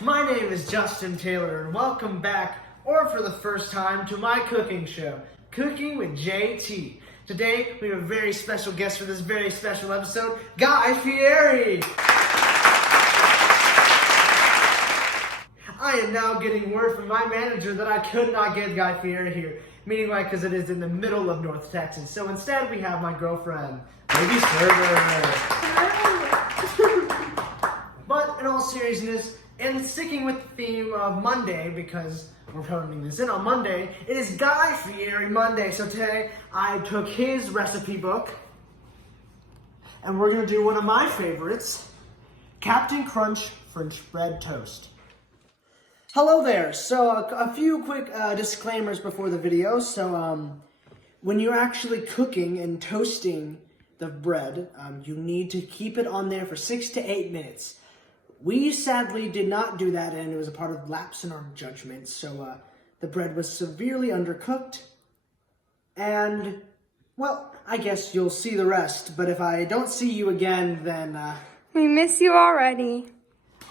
my name is Justin Taylor, and welcome back, or for the first time, to my cooking show, Cooking with JT. Today, we have a very special guest for this very special episode, Guy Fieri. I am now getting word from my manager that I could not get Guy Fieri here, meaning like because it is in the middle of North Texas. So instead, we have my girlfriend, Baby Server. But in all seriousness, and sticking with the theme of Monday, because we're putting this in on Monday, it is Guy Fieri Monday. So today, I took his recipe book, and we're going to do one of my favorites, Captain Crunch French bread toast. Hello there. So a few quick disclaimers before the video. So when you're actually cooking and toasting the bread, you need to keep it on there for 6 to 8 minutes. We sadly did not do that, and it was a part of lapse in our judgment. So the bread was severely undercooked, and well, I guess you'll see the rest. But if I don't see you again, then we miss you already.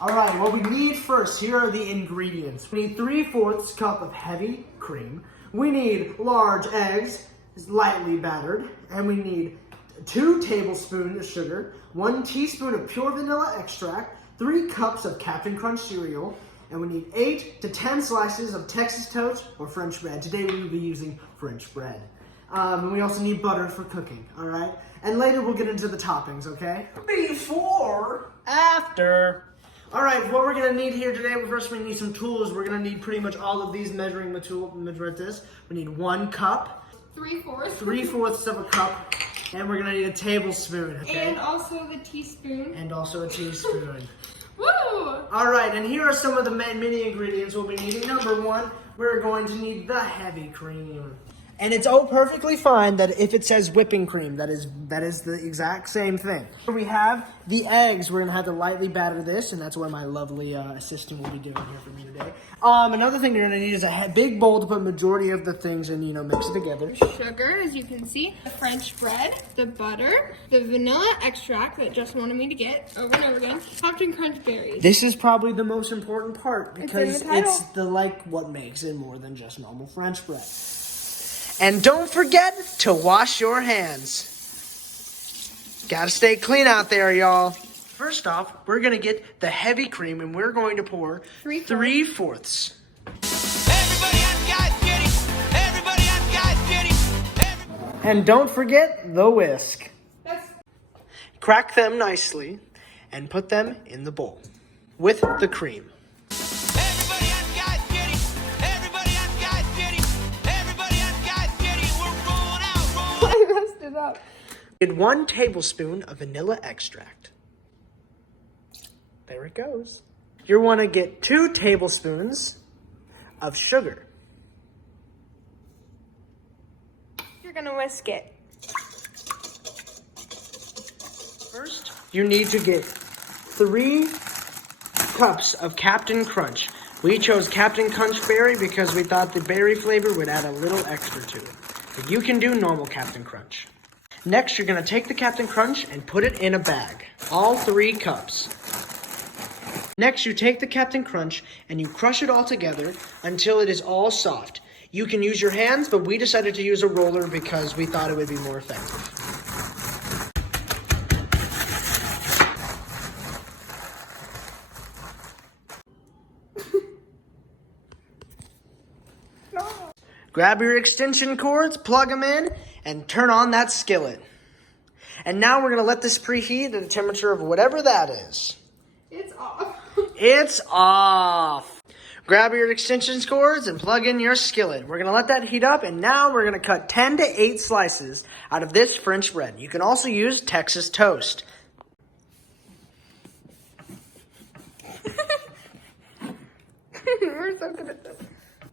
All right, what we need first, here are the ingredients. We need 3/4 cup of heavy cream. We need large eggs, lightly battered. And we need 2 tablespoons of sugar, 1 teaspoon of pure vanilla extract, 3 cups of Captain Crunch cereal, and we need 8 to 10 slices of Texas toast or French bread. Today we will be using French bread. And we also need butter for cooking, all right? And later we'll get into the toppings, okay? After. All right, what we're gonna need here today, first we need some tools. We're gonna need pretty much all of these measuring materials. We need 1 cup. 3/4 of a cup. And we're gonna need a tablespoon, okay? And also the teaspoon. And also a teaspoon. Woo! All right, and here are some of the mini ingredients we'll be needing. Number 1, we're going to need the heavy cream. And it's perfectly fine that if it says whipping cream, that is the exact same thing. Here we have the eggs. We're gonna have to lightly batter this, and that's what my lovely assistant will be doing here for me today. Another thing you're gonna need is a big bowl to put majority of the things in, mix it together. Sugar, as you can see, the French bread, the butter, the vanilla extract that Justin wanted me to get over and over again, Captain Crunch berries. This is probably the most important part because it's what makes it more than just normal French bread. And don't forget to wash your hands. Gotta stay clean out there, y'all. First off, we're gonna get the heavy cream and we're going to pour 3/4. And don't forget the whisk. Crack them nicely and put them in the bowl with the cream. Up. Add 1 tablespoon of vanilla extract. There it goes. You want to get 2 tablespoons of sugar. You're gonna whisk it. First, you need to get 3 cups of Captain Crunch. We chose Captain Crunch berry because we thought the berry flavor would add a little extra to it. But you can do normal Captain Crunch. Next, you're going to take the Captain Crunch and put it in a bag. All 3 cups. Next, you take the Captain Crunch and you crush it all together until it is all soft. You can use your hands, but we decided to use a roller because we thought it would be more effective. Grab your extension cords, plug them in, and turn on that skillet. And now we're going to let this preheat at a temperature of whatever that is. It's off. It's off. Grab your extension cords and plug in your skillet. We're going to let that heat up, and now we're going to cut 10 to 8 slices out of this French bread. You can also use Texas toast. We're so good at this.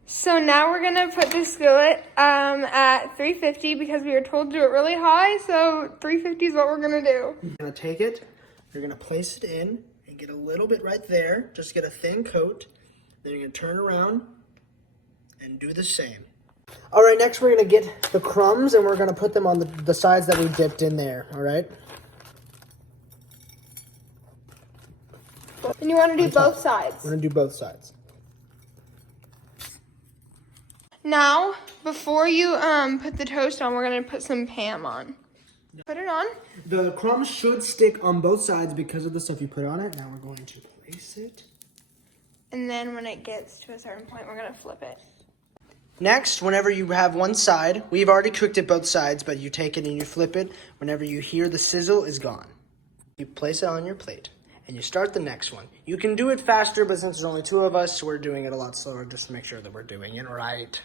So now we're gonna put the skillet at 350 because we were told to do it really high. So 350 is what we're gonna do. You're gonna take it, you're gonna place it in and get a little bit right there. Just get a thin coat. Then you're gonna turn around and do the same. All right, next we're gonna get the crumbs and we're gonna put them on the sides that we dipped in there. All right. And you want to do both sides. We're gonna do both sides. Now, before you put the toast on, we're gonna put some Pam on. Put it on. The crumbs should stick on both sides because of the stuff you put on it. Now we're going to place it. And then when it gets to a certain point, we're gonna flip it. Next, whenever you have one side, we've already cooked it both sides, but you take it and you flip it. Whenever you hear the sizzle is gone, you place it on your plate and you start the next one. You can do it faster, but since there's only two of us, we're doing it a lot slower just to make sure that we're doing it right.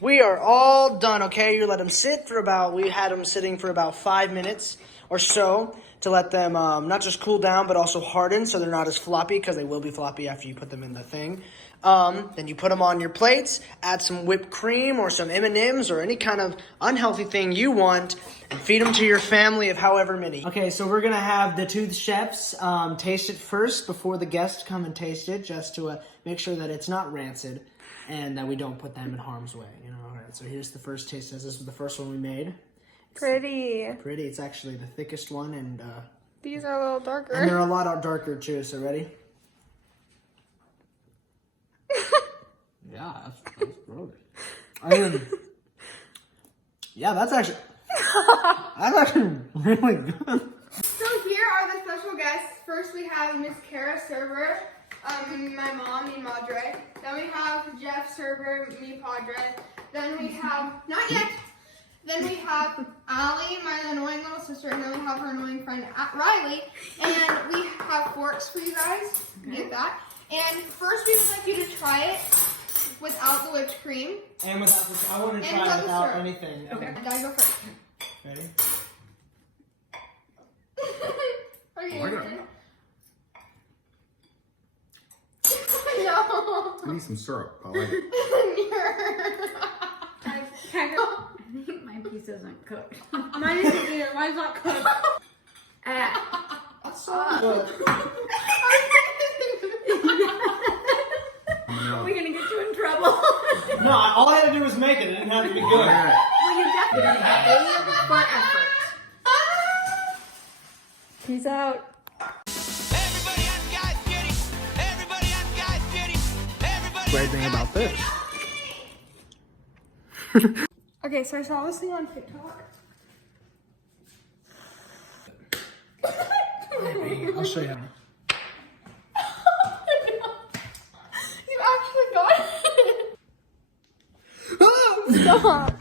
We are all done, okay? You let them sit for we had them sitting for about 5 minutes or so to let them not just cool down, but also harden so they're not as floppy, because they will be floppy after you put them in the thing. Then you put them on your plates, add some whipped cream or some M&Ms or any kind of unhealthy thing you want, and feed them to your family of however many. Okay, so we're going to have the two chefs taste it first before the guests come and taste it, just to make sure that it's not rancid and that we don't put them in harm's way. You know, all right, so here's the first taste test. This was the first one we made. Pretty. It's actually the thickest one, and These are a little darker. and they're a lot darker too. So ready? Yeah, that's gross. Yeah, that's actually really good. So here are the special guests. First we have Miss Kara Serber, my mom, me Madre. Then we have Jeff Serber, me Padre. Then we have, not yet. Then we have Allie, my annoying little sister, and then we have her annoying friend Riley. And we have forks for you guys. Get that. And first we would like you to try it without the whipped cream. And without this, I want to And try without it the without syrup. anything. Okay. Daddy, go first. Ready? Are you Oh my ready? God. No. I need some syrup. I like it. I think my piece isn't cooked. Mine isn't either. Mine's not cooked. No. We're gonna get you in trouble. No, all I had to do was make it. It didn't have to be good. Yeah. Well, you definitely A for effort. Peace out. Everybody on God's duty. Everybody on God's duty. Everybody Great on thing God's about this. Okay, so I saw this thing on TikTok. Maybe. I'll show you. You actually got it. Stop.